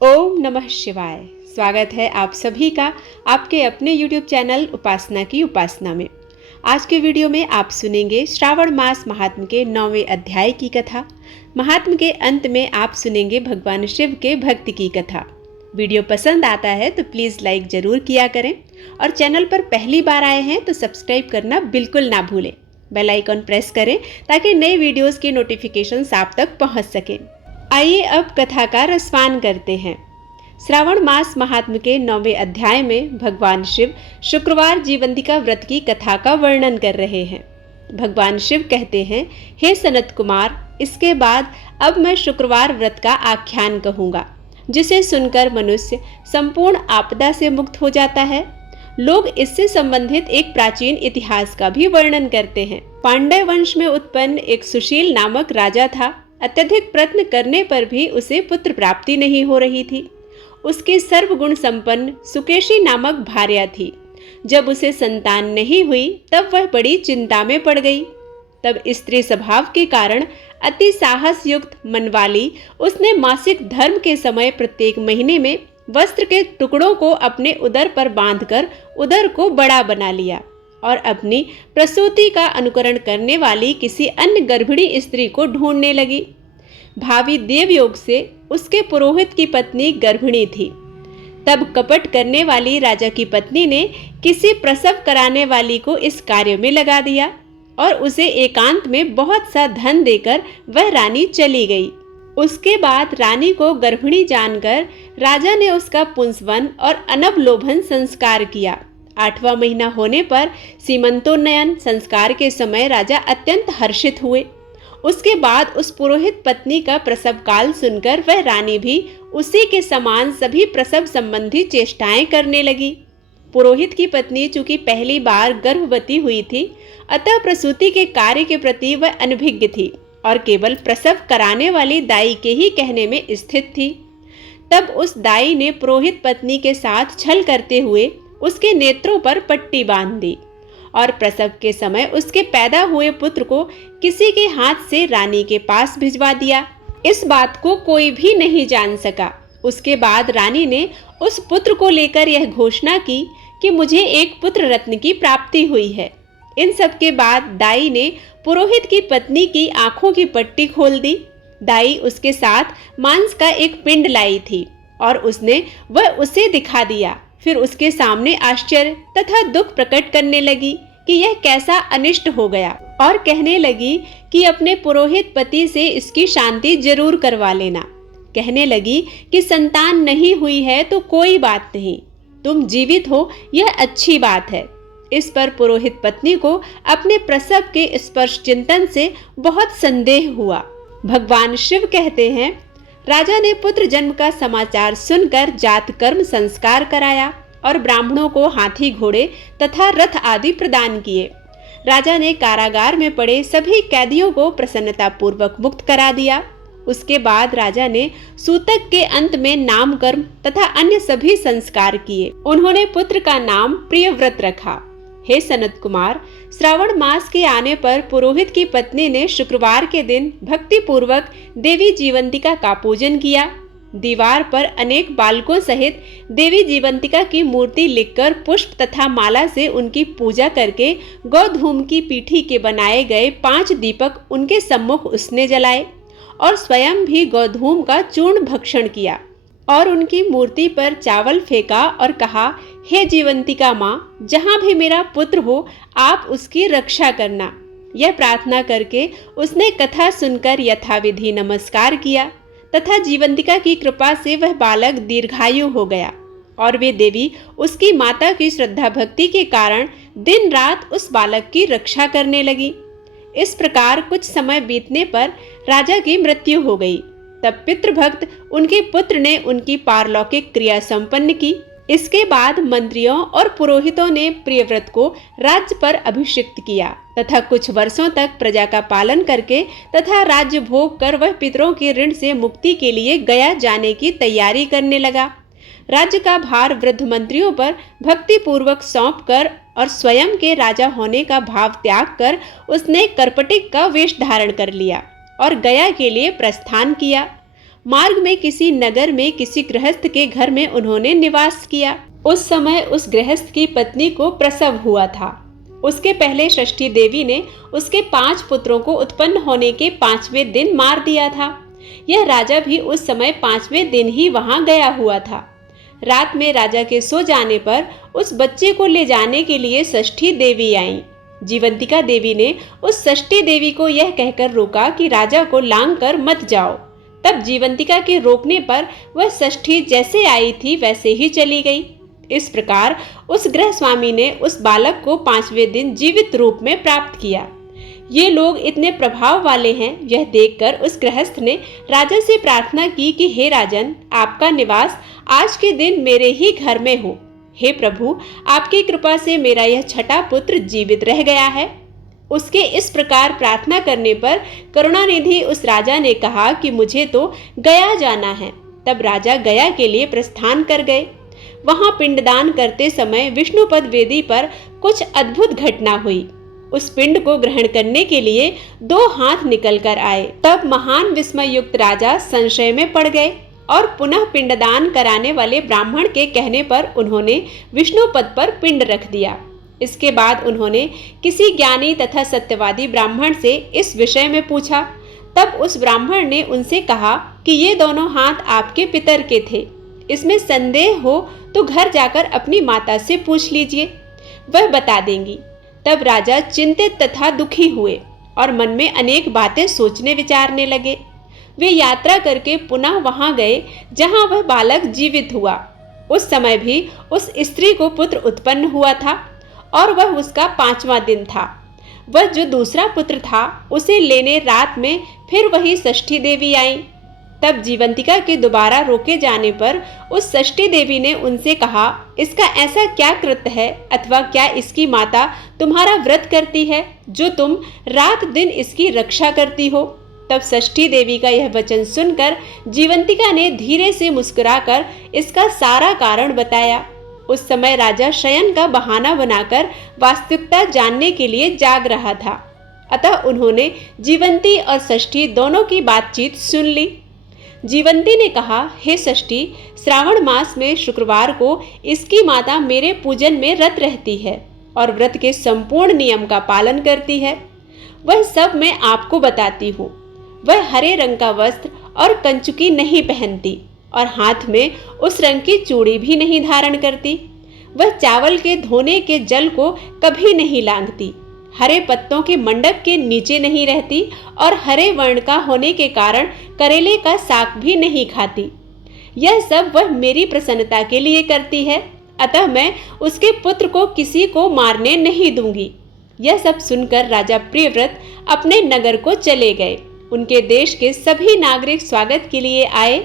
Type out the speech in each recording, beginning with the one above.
ओम नमः शिवाय। स्वागत है आप सभी का आपके अपने YouTube चैनल उपासना की उपासना में। आज के वीडियो में आप सुनेंगे श्रावण मास महात्म के 9वें अध्याय की कथा। महात्म के अंत में आप सुनेंगे भगवान शिव के भक्ति की कथा। वीडियो पसंद आता है तो प्लीज़ लाइक ज़रूर किया करें और चैनल पर पहली बार आए हैं तो सब्सक्राइब करना बिल्कुल ना भूलें। बेल आइकन प्रेस करें ताकि नए वीडियोज़ की नोटिफिकेशंस आप तक पहुँच सकें। आइए अब कथा का रसपान करते हैं। श्रावण मास महात्म के 9वें अध्याय में भगवान शिव शुक्रवार जीवंतिका व्रत की कथा का वर्णन कर रहे हैं। भगवान शिव कहते हैं, हे सनत कुमार, इसके बाद अब मैं शुक्रवार व्रत का आख्यान कहूँगा, जिसे सुनकर मनुष्य संपूर्ण आपदा से मुक्त हो जाता है। लोग इससे संबंधित एक प्राचीन इतिहास का भी वर्णन करते हैं। पांड्य वंश में उत्पन्न एक सुशील नामक राजा था। अत्यधिक प्रयत्न करने पर भी उसे पुत्र प्राप्ति नहीं हो रही थी। उसकी सर्वगुण संपन्न सुकेशी नामक भार्या थी। जब उसे संतान नहीं हुई तब वह बड़ी चिंता में पड़ गई। तब स्त्री स्वभाव के कारण अति साहस युक्त मन वाली उसने मासिक धर्म के समय प्रत्येक महीने में वस्त्र के टुकड़ों को अपने उदर पर बांधकर उदर को बड़ा बना लिया और अपनी प्रसूति का अनुकरण करने वाली किसी अन्य गर्भिणी स्त्री को ढूंढने लगी। भावी देवयोग से उसके पुरोहित की पत्नी गर्भिणी थी। तब कपट करने वाली राजा की पत्नी ने किसी प्रसव कराने वाली को इस कार्य में लगा दिया और उसे एकांत में बहुत सा धन देकर वह रानी चली गई। उसके बाद रानी को गर्भिणी जानकर राजा ने उसका पुंसवन और अनवलोभन संस्कार किया। 8वां महीना होने पर सीमंतोन्नयन संस्कार के समय राजा अत्यंत हर्षित हुए। उसके बाद उस पुरोहित पत्नी का प्रसव काल सुनकर वह रानी भी उसी के समान सभी प्रसव संबंधी चेष्टाएं करने लगी। पुरोहित की पत्नी चूंकि पहली बार गर्भवती हुई थी, अतः प्रसूति के कार्य के प्रति वह अनभिज्ञ थी और केवल प्रसव कराने वाली दाई के ही कहने में स्थित थी। तब उस दाई ने पुरोहित पत्नी के साथ छल करते हुए उसके नेत्रों पर पट्टी बांध दी और प्रसव के समय उसके पैदा हुए पुत्र को किसी के हाथ से रानी के पास भिजवा दिया। इस बात को कोई भी नहीं जान सका। उसके बाद रानी ने उस पुत्र को लेकर यह घोषणा की कि मुझे एक पुत्र रत्न की प्राप्ति हुई है। इन सब के बाद दाई ने पुरोहित की पत्नी की आंखों की पट्टी खोल दी। दाई उसके साथ मांस का एक पिंड लाई थी और उसने वह उसे दिखा दिया। फिर उसके सामने आश्चर्य तथा दुख प्रकट करने लगी कि यह कैसा अनिष्ट हो गया और कहने लगी कि अपने पुरोहित पति से इसकी शांति जरूर करवा लेना। कहने लगी कि संतान नहीं हुई है तो कोई बात नहीं, तुम जीवित हो यह अच्छी बात है। इस पर पुरोहित पत्नी को अपने प्रसव के स्पर्श चिंतन से बहुत संदेह हुआ। भगवान शिव कहते हैं, राजा ने पुत्र जन्म का समाचार सुनकर जात कर्म संस्कार कराया और ब्राह्मणों को हाथी घोड़े तथा रथ आदि प्रदान किए। राजा ने कारागार में पड़े सभी कैदियों को प्रसन्नता पूर्वक मुक्त करा दिया। उसके बाद राजा ने सूतक के अंत में नामकर्म तथा अन्य सभी संस्कार किए। उन्होंने पुत्र का नाम प्रियव्रत रखा। हे सनत कुमार, श्रावण मास के आने पर पुरोहित की पत्नी ने शुक्रवार के दिन भक्ति पूर्वक देवी जीवंतिका का पूजन किया। दीवार पर अनेक बालकों सहित देवी जीवंतिका की मूर्ति लिखकर पुष्प तथा माला से उनकी पूजा करके गौधूम की पीठी के बनाए गए 5 दीपक उनके सम्मुख उसने जलाए और स्वयं भी गौधूम का चूर्ण भक्षण किया और उनकी मूर्ति पर चावल फेंका और कहा, हे जीवंतिका माँ, जहाँ भी मेरा पुत्र हो आप उसकी रक्षा करना। यह प्रार्थना करके उसने कथा सुनकर यथाविधि नमस्कार किया तथा जीवंतिका की कृपा से वह बालक दीर्घायु हो गया और वे देवी उसकी माता की श्रद्धा भक्ति के कारण दिन रात उस बालक की रक्षा करने लगी। इस प्रकार कुछ समय बीतने पर राजा की मृत्यु हो गई। तब पितृभक्त उनके पुत्र ने उनकी पारलौकिक क्रिया संपन्न की। इसके बाद मंत्रियों और पुरोहितों ने प्रियव्रत को राज्य पर अभिषिक्त किया तथा कुछ वर्षों तक प्रजा का पालन करके तथा राज्य भोग कर वह पितरों के ऋण से मुक्ति के लिए गया जाने की तैयारी करने लगा। राज्य का भार वृद्ध मंत्रियों पर भक्ति पूर्वक सौंप कर और स्वयं के राजा होने का भाव त्याग कर उसने कर्पटिक का वेश धारण कर लिया और गया के लिए प्रस्थान किया। मार्ग में किसी नगर में किसी गृहस्थ के घर में उन्होंने निवास किया। उस समय उस गृहस्थ की पत्नी को प्रसव हुआ था। उसके पहले षष्ठी देवी ने उसके 5 पुत्रों को उत्पन्न होने के 5वें दिन मार दिया था। यह राजा भी उस समय 5वें दिन ही वहां गया हुआ था। रात में राजा के सो जाने पर उस बच्चे को ले जाने के लिए षष्ठी देवी आईं। जीवंतिका देवी ने उस षष्ठी देवी को यह कहकर रोका कि राजा को लांग कर मत जाओ। तब जीवंतिका के रोकने पर वह षष्ठी जैसे आई थी वैसे ही चली गई। इस प्रकार उस गृह स्वामी ने उस बालक को 5वें दिन जीवित रूप में प्राप्त किया। ये लोग इतने प्रभाव वाले हैं, यह देखकर उस गृहस्थ ने राजा से प्रार्थना की कि हे राजन, आपका निवास आज के दिन मेरे ही घर में हो। हे प्रभु, आपकी कृपा से मेरा यह छठा पुत्र जीवित रह गया है। उसके इस प्रकार प्रार्थना करने पर करुणानिधि उस राजा ने कहा कि मुझे तो गया जाना है। तब राजा गया के लिए प्रस्थान कर गए। वहां पिंडदान करते समय विष्णुपद वेदी पर कुछ अद्भुत घटना हुई। उस पिंड को ग्रहण करने के लिए 2 हाथ निकल कर आए। तब महान विस्मय युक्त राजा संशय में पड़ गए और पुनः पिंडदान कराने वाले ब्राह्मण के कहने पर उन्होंने विष्णुपद पर पिंड रख दिया। इसके बाद उन्होंने किसी ज्ञानी तथा सत्यवादी ब्राह्मण से इस विषय में पूछा। तब उस ब्राह्मण ने उनसे कहा कि ये दोनों हाथ आपके पितर के थे। इसमें संदेह हो तो घर जाकर अपनी माता से पूछ लीजिए, वह बता देंगी। तब राजा चिंतित तथा दुखी हुए और मन में अनेक बातें सोचने विचारने लगे। वे यात्रा करके पुनः वहां गए जहां वह बालक जीवित हुआ। उस समय भी उस स्त्री को पुत्र उत्पन्न हुआ था और वह उसका 5वां दिन था। वह जो दूसरा पुत्र था उसे लेने रात में फिर वही षष्ठी देवी आई। तब जीवंतिका के दोबारा रोके जाने पर उस षष्ठी देवी ने उनसे कहा, इसका ऐसा क्या कृत्य है अथवा क्या इसकी माता तुम्हारा व्रत करती है जो तुम रात दिन इसकी रक्षा करती हो। तब षष्ठी देवी का यह वचन सुनकर जीवंतिका ने धीरे से मुस्कुराकर इसका सारा कारण बताया। उस समय राजा शयन का बहाना बनाकर वास्तविकता जानने के लिए जाग रहा था। अतः उन्होंने जीवंती और षष्ठी दोनों की बातचीत सुन ली। जीवंती ने कहा, हे षष्ठी, श्रावण मास में शुक्रवार को इसकी माता मेरे पूजन में रत रहती है और व्रत के संपूर्ण नियम का पालन करती है। वह सब मैं आपको बताती हूँ। वह हरे रंग का वस्त्र और कंचुकी नहीं पहनती और हाथ में उस रंग की चूड़ी भी नहीं धारण करती। वह चावल के धोने के जल को कभी नहीं लांघती, हरे पत्तों के मंडप के नीचे नहीं रहती और हरे वर्ण का होने के कारण करेले का साग भी नहीं खाती। यह सब वह मेरी प्रसन्नता के लिए करती है, अतः मैं उसके पुत्र को किसी को मारने नहीं दूंगी। यह सब सुनकर राजा प्रियव्रत अपने नगर को चले गए। उनके देश के सभी नागरिक स्वागत के लिए आए।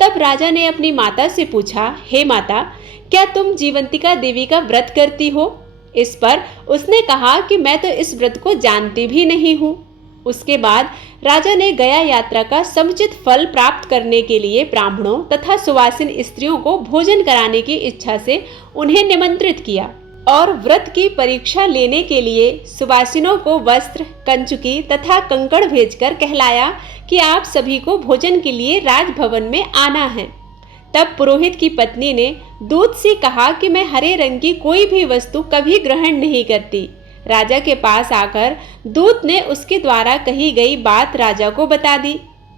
तब राजा ने अपनी माता से पूछा, हे माता, क्या तुम जीवंतिका देवी का व्रत करती हो? इस पर उसने कहा कि मैं तो इस व्रत को जानती भी नहीं हूँ। उसके बाद राजा ने गया यात्रा का समुचित फल प्राप्त करने के लिए ब्राह्मणों तथा सुवासिन स्त्रियों को भोजन कराने की इच्छा से उन्हें निमंत्रित किया और व्रत की परीक्षा लेने के लिए सुवासिनों को वस्त्र, कंचुकी तथा कंकड़ भेजकर कहलाया कि आप सभी को भोजन के लिए राजभवन में आना है। तब पुरोहित की पत्नी ने दूत से कहा कि मैं हरे रंग की कोई भी वस्तु कभी ग्रहण नहीं करती। राजा के पास आकर दूत ने उसके द्वारा कही गई बात राजा को बता दी।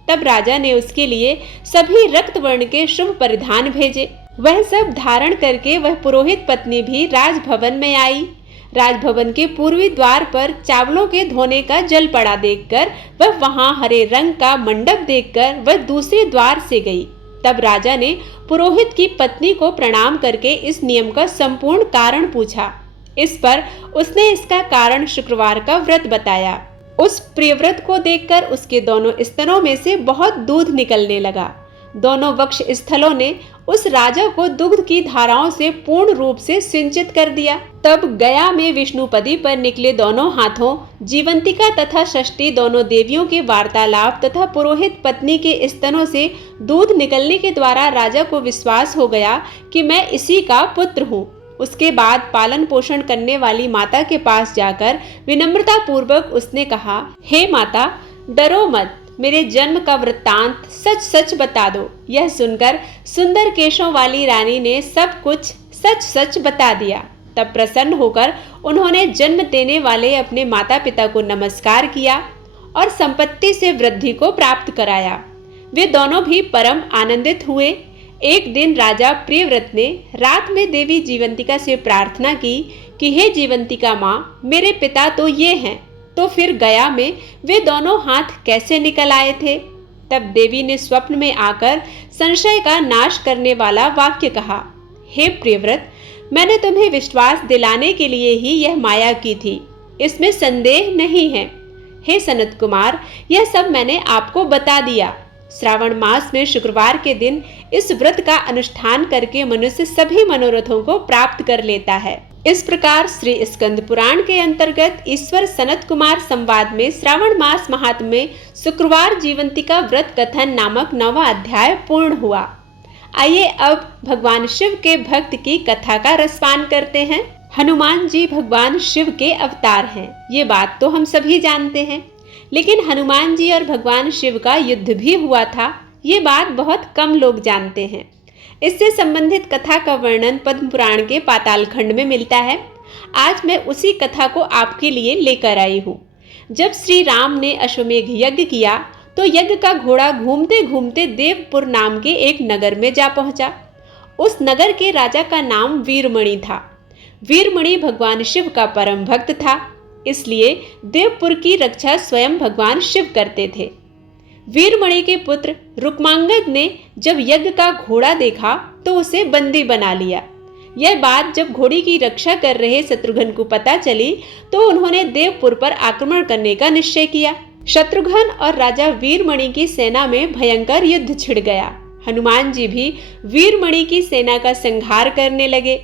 तब राजा ने उसके लिए सभी रक्त वर्ण के शुभ परिधान भेजे। वह सब धारण करके वह पुरोहित पत्नी भी राजभवन में आई। राजभवन के पूर्वी द्वार पर चावलों के धोने का जल पड़ा देखकर वह वहां हरे रंग का मंडप देखकर वह दूसरे द्वार से गई। तब राजा ने पुरोहित की पत्नी को प्रणाम करके इस नियम का संपूर्ण कारण पूछा। इस पर उसने इसका कारण शुक्रवार का व्रत बताया। उस प्रियव्रत को देखकर उसके दोनों स्तनों में से बहुत दूध निकलने लगा। दोनों वक्ष स्थलों ने उस राजा को दुग्ध की धाराओं से पूर्ण रूप से सिंचित कर दिया। तब गया में विष्णुपदी पर निकले दोनों हाथों जीवंतिका तथा षष्ठी दोनों देवियों के वार्तालाप तथा पुरोहित पत्नी के स्तनों से दूध निकलने के द्वारा राजा को विश्वास हो गया कि मैं इसी का पुत्र हूँ। उसके बाद पालन पोषण करने वाली माता के पास जाकर विनम्रता पूर्वक उसने कहा, हे माता, डरो मत, मेरे जन्म का वृत्तांत सच सच बता दो। यह सुनकर सुंदर केशों वाली रानी ने सब कुछ सच सच बता दिया। तब प्रसन्न होकर उन्होंने जन्म देने वाले अपने माता पिता को नमस्कार किया और संपत्ति से वृद्धि को प्राप्त कराया। वे दोनों भी परम आनंदित हुए। एक दिन राजा प्रियव्रत ने रात में देवी जीवंतिका से प्रार्थना की कि हे जीवंतिका माँ, मेरे पिता तो ये हैं, तो फिर गया में वे दोनों हाथ कैसे निकल आए थे? तब देवी ने स्वप्न में आकर संशय का नाश करने वाला वाक्य कहा, हे प्रियव्रत, मैंने तुम्हें विश्वास दिलाने के लिए ही यह माया की थी, इसमें संदेह नहीं है। हे सनत कुमार, यह सब मैंने आपको बता दिया। श्रावण मास में शुक्रवार के दिन इस व्रत का अनुष्ठान करके मनुष्य सभी मनोरथों को प्राप्त कर लेता है। इस प्रकार श्री स्कंद पुराण के अंतर्गत ईश्वर सनत कुमार संवाद में श्रावण मास महात्म्य में शुक्रवार जीवंतिका व्रत कथन नामक 9वां अध्याय पूर्ण हुआ। आइए अब भगवान शिव के भक्त की कथा का रसपान करते हैं। हनुमान जी भगवान शिव के अवतार हैं, ये बात तो हम सभी जानते हैं, लेकिन हनुमान जी और भगवान शिव का युद्ध भी हुआ था, ये बात बहुत कम लोग जानते हैं। इससे संबंधित कथा का वर्णन पद्म पुराण के पाताल खंड में मिलता है। आज मैं उसी कथा को आपके लिए लेकर आई हूँ। जब श्री राम ने अश्वमेघ यज्ञ किया तो यज्ञ का घोड़ा घूमते घूमते देवपुर नाम के एक नगर में जा पहुंचा। उस नगर के राजा का नाम वीरमणि था। वीरमणि भगवान शिव का परम भक्त था, इसलिए देवपुर की रक्षा स्वयं भगवान शिव करते थे। वीरमणि के पुत्र रुक्मांगद ने जब यज्ञ का घोड़ा देखा तो उसे बंदी बना लिया। यह बात जब घोड़ी की रक्षा कर रहे शत्रुघ्न को पता चली तो उन्होंने देवपुर पर आक्रमण करने का निश्चय किया। शत्रुघ्न और राजा वीरमणि की सेना में भयंकर युद्ध छिड़ गया। हनुमान जी भी वीरमणि की सेना का संहार करने लगे।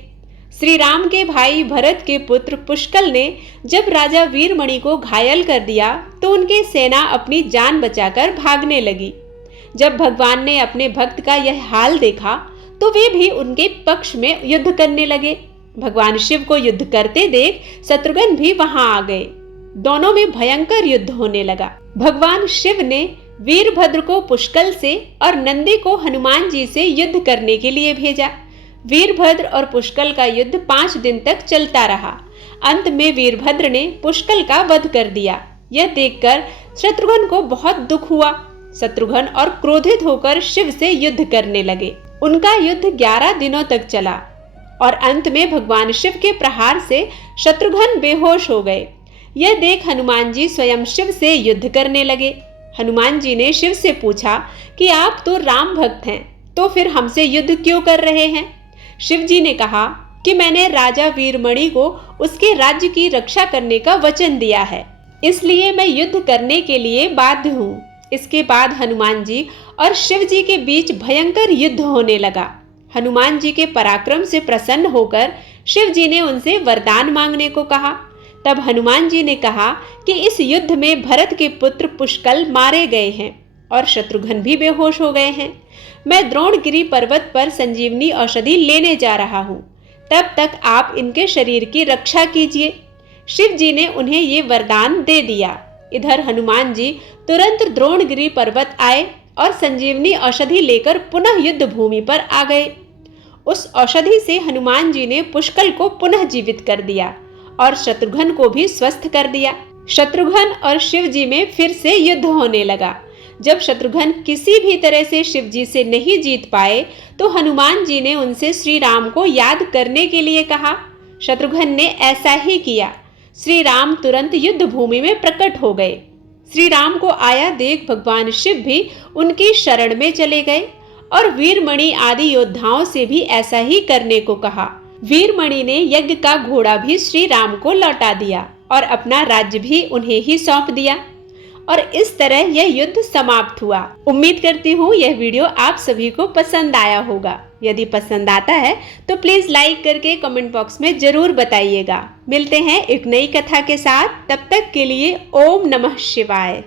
श्री राम के भाई भरत के पुत्र पुष्कल ने जब राजा वीरमणि को घायल कर दिया तो उनकी सेना अपनी जान बचाकर भागने लगी। जब भगवान ने अपने भक्त का यह हाल देखा तो वे भी उनके पक्ष में युद्ध करने लगे। भगवान शिव को युद्ध करते देख शत्रुघ्न भी वहां आ गए। दोनों में भयंकर युद्ध होने लगा। भगवान शिव ने वीरभद्र को पुष्कल से और नंदी को हनुमान जी से युद्ध करने के लिए भेजा। वीरभद्र और पुष्कल का युद्ध 5 दिन तक चलता रहा। अंत में वीरभद्र ने पुष्कल का वध कर दिया। यह देखकर शत्रुघ्न को बहुत दुख हुआ। शत्रुघ्न और क्रोधित होकर शिव से युद्ध करने लगे। उनका युद्ध 11 दिनों तक चला और अंत में भगवान शिव के प्रहार से शत्रुघ्न बेहोश हो गए। यह देख हनुमान जी स्वयं शिव से युद्ध करने लगे। हनुमान जी ने शिव से पूछा कि आप तो राम भक्त हैं, तो फिर हमसे युद्ध क्यों कर रहे हैं? शिव जी ने कहा कि मैंने राजा वीरमणि को उसके राज्य की रक्षा करने का वचन दिया है, इसलिए मैं युद्ध करने के लिए बाध्य हूँ। इसके बाद हनुमान जी और शिव जी के बीच भयंकर युद्ध होने लगा। हनुमान जी के पराक्रम से प्रसन्न होकर शिव जी ने उनसे वरदान मांगने को कहा। तब हनुमान जी ने कहा कि इस युद्ध में भरत के पुत्र पुष्कल मारे गए हैं और शत्रुघ्न भी बेहोश हो गए हैं। मैं द्रोणगिरी पर्वत पर संजीवनी औषधि लेने जा रहा हूँ, तब तक आप इनके शरीर की रक्षा कीजिए। शिव जी ने उन्हें ये वरदान दे दिया। इधर हनुमान जी तुरंत द्रोणगिरी पर्वत आए और संजीवनी औषधि लेकर पुनः युद्ध भूमि पर आ गए। उस औषधि से हनुमान जी ने पुष्कल को पुनः जीवित कर दिया और शत्रुघ्न को भी स्वस्थ कर दिया। शत्रुघ्न और शिव जी में फिर से युद्ध होने लगा। जब शत्रुघ्न किसी भी तरह से शिव जी से नहीं जीत पाए तो हनुमान जी ने उनसे श्री राम को याद करने के लिए कहा। शत्रुघ्न ने ऐसा ही किया। श्री राम तुरंत युद्ध भूमि में प्रकट हो गए। श्री राम को आया देख भगवान शिव भी उनकी शरण में चले गए और वीरमणि आदि योद्धाओं से भी ऐसा ही करने को कहा। वीरमणि ने यज्ञ का घोड़ा भी श्री राम को लौटा दिया और अपना राज्य भी उन्हें ही सौंप दिया और इस तरह यह युद्ध समाप्त हुआ। उम्मीद करती हूँ यह वीडियो आप सभी को पसंद आया होगा। यदि पसंद आता है तो प्लीज लाइक करके कमेंट बॉक्स में जरूर बताइएगा। मिलते हैं एक नई कथा के साथ, तब तक के लिए ओम नमः शिवाय।